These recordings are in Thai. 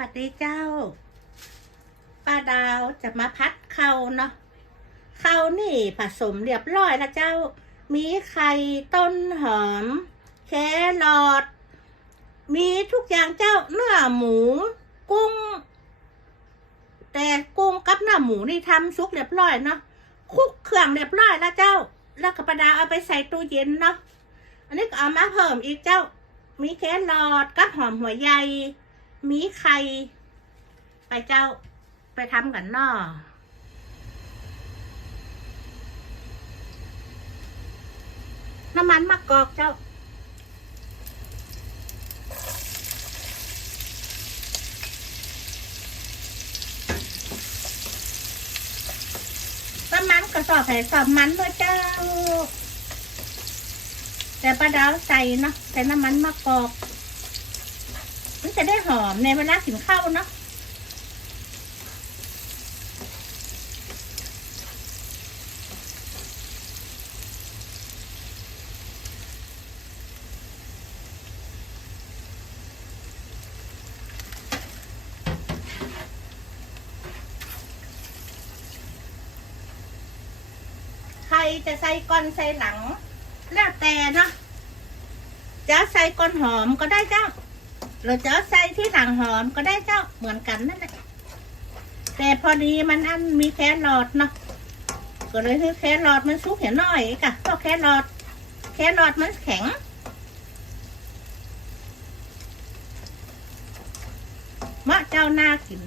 วัสดีเจ้า ป้าดาวจะมาพัดเขาเนาะเขานี่ผสมเรียบร้อยแล้วเจ้า มีไข่ต้นหอม แครอทมีทุกอย่างเจ้าเนื้อหมู กุ้ง แต่กุ้งกับเนื้อหมูนี่ทำซุกเรียบร้อยเนาะคลุกเครื่องเรียบร้อยแล้วเจ้า แล้วก็ประดาเอาไปใส่ตู้เย็นเนาะอันนี้ก็เอามาเพิ่มอีกเจ้า มีแครอทกับหอมหัวใหญ่ มีไข่ไปเจ้าไปทำกันเนาะน้ำมันมะกอกเจ้า ประมาณกระสอบใส่สอบมันด้วยเจ้า แต่ปลาดาวใส่เนาะใส่น้ำมันมะกอก มันจะได้หอมในเวลากินข้าวเนาะใครจะใส่ก้อนใส่หลัง แล้วแต่เนาะจะใส่ก้อนหอมก็ได้จ้า หรือจะใส่ที่ถังหอมก็ได้เจ้าเหมือนกันนั่นแหละแต่พอดีมันอันมีแครอทเนาะก็เลยคือแครอทมันสุกเห็นหน่อยกะเพราะแครอทแครอทมันแข็งมะเจ้าน่ากิน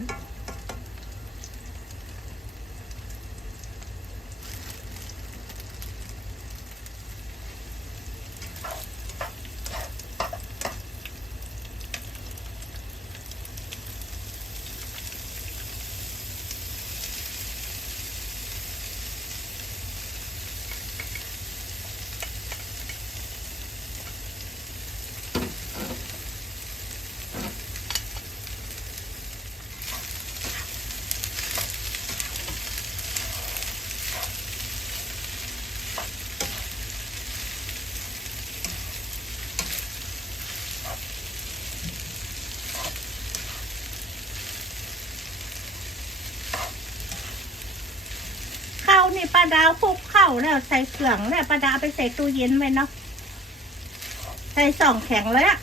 ดาวคลุกเข้าแล้วใส่เครื่องแล้วป้าดาเอาไปใส่ตู้เย็นไว้เนาะใส่สองแข็งเลยอะ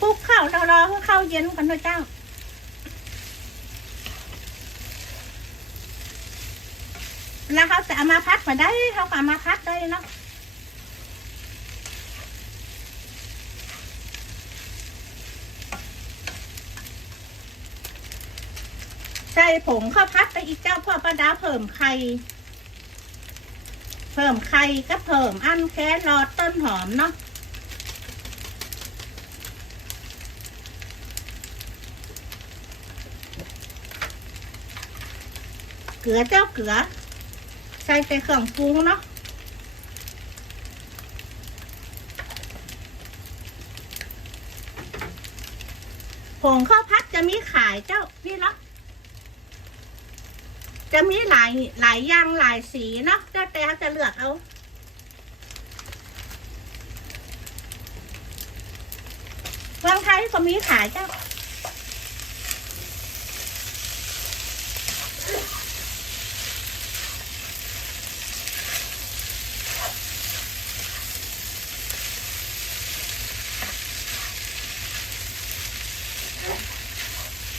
คลุกข้าวแล้วรอให้ข้าเย็นกันด้วยเจ้าแล้วเขาจะเอามาพัดมาได้เขาก็เอามาพัดได้เนาะ ใส่ผงข้าวพัดไปอีกเจ้าพ่อประดาเพิ่มไข่เพิ่มไข่ก็เพิ่มอันแครอทต้นหอมเนาะเกลือเจ้าเกลือ ใส่แต่เครื่องปรุงเนาะผงข้าวพัดจะมีขายเจ้าพี่เนาะ จะมีหลายหลายอย่างหลายสีเนาะแล้วแต่เขาจะเลือกเอาเมืองไทยก็มีขายเจ้า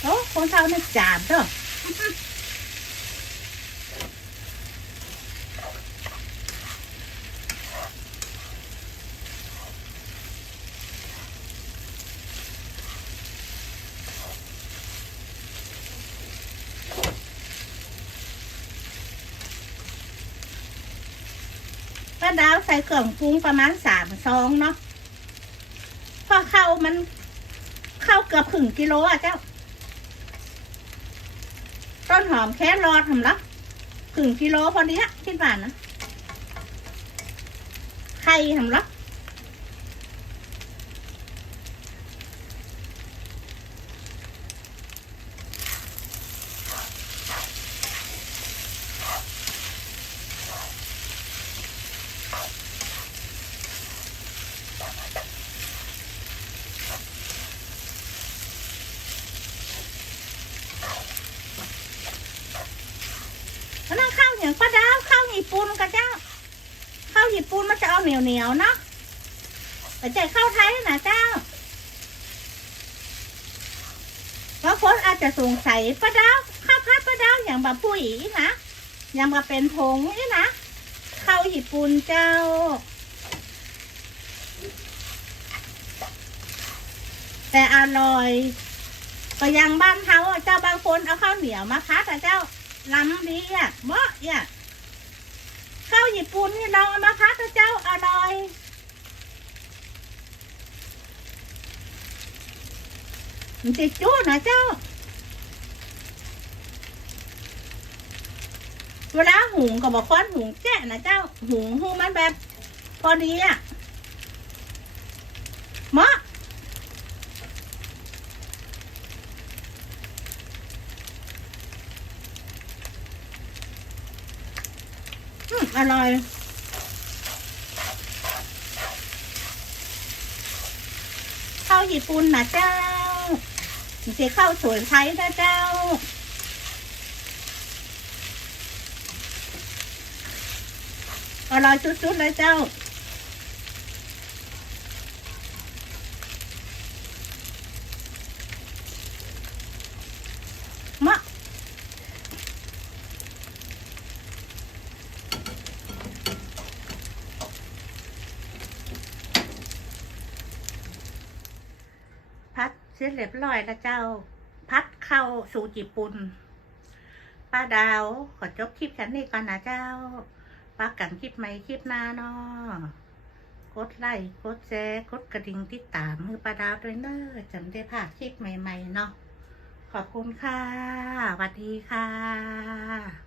โอ้คนเท่านี่จามเด้อ ดาวใส่เครื่องปรุงประมาณสามซองเนาะพอเข้ามันเข้าเกือบถึงกิโลอะเจ้า ต้นหอมแค่รอทำละถึงกิโลพอดีฮะคิดว่านะไข่ทำ ละเจ้าข้าวญี่ปุ่นมันจะเอาเหนียวเหนียวๆเนาะแต่ใจข้าวไทยนะเจ้าบางคนอาจจะสงสัยปลาดาวข้าวพัดปลาดาวอย่างแบบผู้หญิงนะอย่างมาเป็นผงนี่นะข้าวญี่ปุ่นเจ้าแต่อร่อยก็ยังบ้านเขาเจ้าบางคนเอาข้าวเหนียวมาพัดอะเจ้า ล้ำดีอะเหมาะอะข้าวญี่ปุ่นนี่ลองเอามาพัดอะเจ้าอร่อยมันจะจู้นะเจ้า เวลาหุงก็บอกค้อนหุงแจ้นะเจ้า หุงหูมันแบบ พอดีอะเหมาะ อร่อยข้าวญี่ปุ่นนะเจ้าไม่ใช่ข้าวสวยไทยนะเจ้าอร่อยสุดๆเลยเจ้า มะ พัด เสร็จเรียบร้อยแล้วเจ้า พัดเข้าสู่ญี่ปุ่นป้าดาวขอจบคลิปกันนี่ก่อนนะเจ้าป้ากันคลิปใหม่คลิปหน้าเนาะกดไลค์กดแชร์กดกระดิ่งติดตามมือป้าดาวด้วยเนอะจำได้พลาคลิปใหม่ๆเนาะขอบคุณค่ะสวัสดีค่ะ